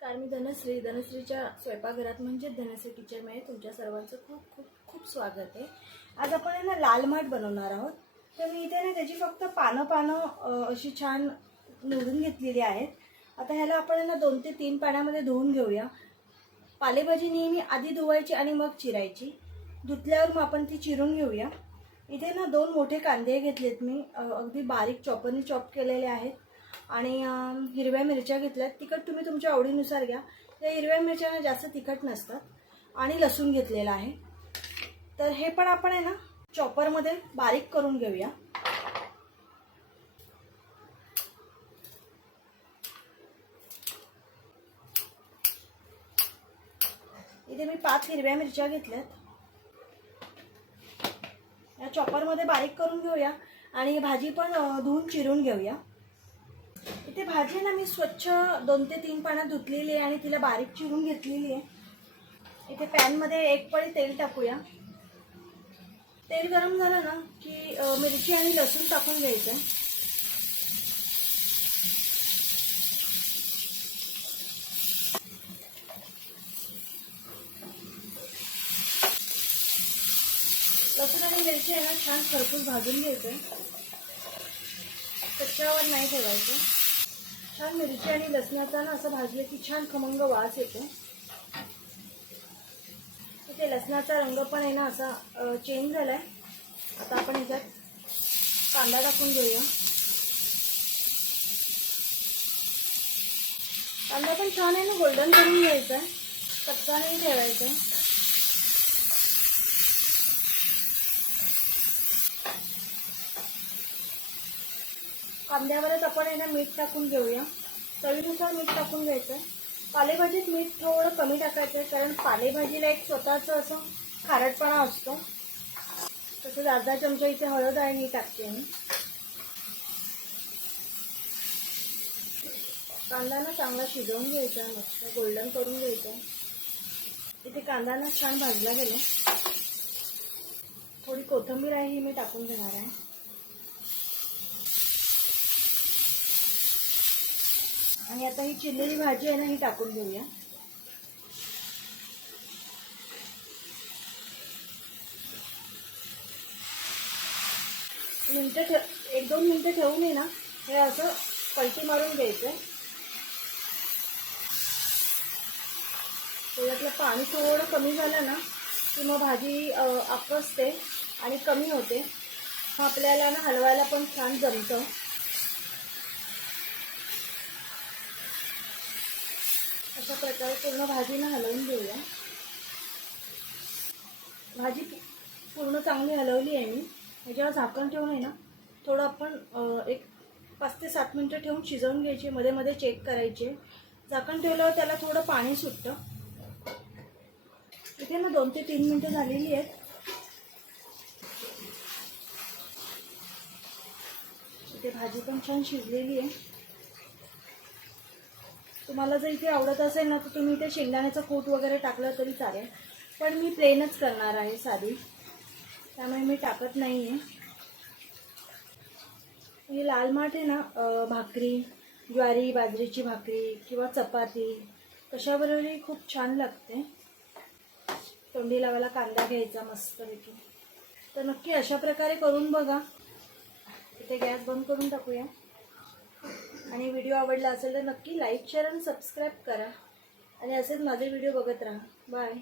नमस्कार मी धनश्री. धनश्रीच्या स्वयंपाकघरात म्हणजे धनश्री किचनमध्ये तुमच्या सर्वांचं खूप खूप खूप स्वागत आहे. आज आपण आहे ना लाल माठ बनवणार आहोत. तर मी इथे ना त्याची फक्त पानं पानं अशी छान निवडून घेतलेली आहेत. आता ह्याला आपण ना दोन ते तीन पाण्यामध्ये धुवून घेऊया. पालेभाजी नेहमी आधी धुवायची आणि मग चिरायची. धुतल्यावर मग आपण ती चिरून घेऊया. इथे ना दोन मोठे कांदे घेतलेत मी. अगदी बारीक चॉपरनी चॉप केलेले आहेत. आणि हिरव्या मिरच्या घेतल्यात. तिखट तुम्ही तुमच्या आवडीनुसार घ्या. त्या हिरव्या मिरच्या जास्त तिखट नसतात. आणि लसूण घेतलेला आहे. तर हे पण आपण आहे ना चॉपरमध्ये बारीक करून घेऊया. इथे मी पाच हिरव्या मिरच्या घेतल्यात. या चॉपरमध्ये बारीक करून घेऊया. आणि भाजी पण धुवून चिरून घेऊया. इथे भाजी ना मी स्वच्छ दोन ते तीन पाण्यात धुतलेली आहे आणि तिला बारीक चिरून घेतलेली आहे. इथे पॅनमध्ये एक पळी तेल टाकूया. तेल गरम झालं ना की मिरची आणि लसूण टाकून घ्यायचं. लसूण आणि मिरची आहे ना छान खरपूस भाजून घ्यायचं. कच्च्यावर नाही ठेवायचं. छान मिरची आणि लसणाचा ना असं भाजलं की छान खमंग वास येतो. ते लसणाचा रंग पण आहे ना असा चेंज झालाय. आता आपण ह्याच्यात कांदा टाकून घेऊया. कांदा पण छान आहे ना गोल्डन करून घ्यायचा आहे. कच्चा नाही ठेवायचा कांद्यावरच आपण आहे ना मीठ टाकून घेऊया. चवीनुसार मीठ टाकून घ्यायचं आहे पालेभाजीत मीठ थोडं कमी टाकायचं आहे कारण पालेभाजीला एक स्वतःचं असं खारटपणा असतो. तसंच अर्धा चमचा इथे हळद आहे मी टाकते मी कांदा ना चांगला शिजवून घ्यायचा मस्त गोल्डन करून घ्यायचा. इथे कांदा ना छान भाजला गेला. थोडी कोथिंबीर आहे ही मी टाकून घेणार आहे. आणि आता ही चिरलेली भाजी आहे ना ही टाकून घेऊया. मिनटं ठेव एक दोन मिनटं ठेवून आहे ना. हे असं पलटी मारून घ्यायचं त्याच्यातलं पाणी थोडं कमी झालं ना की मग भाजी आकसते आणि कमी होते. मग आपल्याला ना हलवायला पण छान जमतं. अशा प्रकारे पूर्ण भाजीनं हलवून घेऊया. भाजी पूर्ण चांगली हलवली आहे मी. ह्याच्यावर झाकण ठेवून आहे ना थोडं आपण एक पाच ते सात मिनटं ठेवून शिजवून घ्यायची मध्ये मध्ये चेक करायचे. झाकण ठेवल्यावर त्याला थोडं पाणी सुटतं. इथे ना दोन ते तीन मिनटं झालेली आहेत. इथे भाजी पण छान शिजलेली आहे. तुम्हाला जर इथे आवडत असेल ना तर तुम्ही इथे शेंगदाण्याचं कूट वगैरे टाकलं तरी चालेल. पण मी प्लेनच करणार आहे साधी. त्यामुळे मी टाकत नाही आहे हे लाल माठ आहे ना भाकरी ज्वारी बाजरीची भाकरी किंवा चपाती कशाबरोबरही खूप छान लागते. तोंडी लावायला कांदा घ्यायचा मस्तपैकी. तर नक्की अशा प्रकारे करून बघा. इथे गॅस बंद करून टाकूया. व्हिडिओ आवडला असेल तर नक्की लाईक शेअर आणि सबस्क्राईब करा. आणि असेच माझे व्हिडिओ बघत राहा. बाय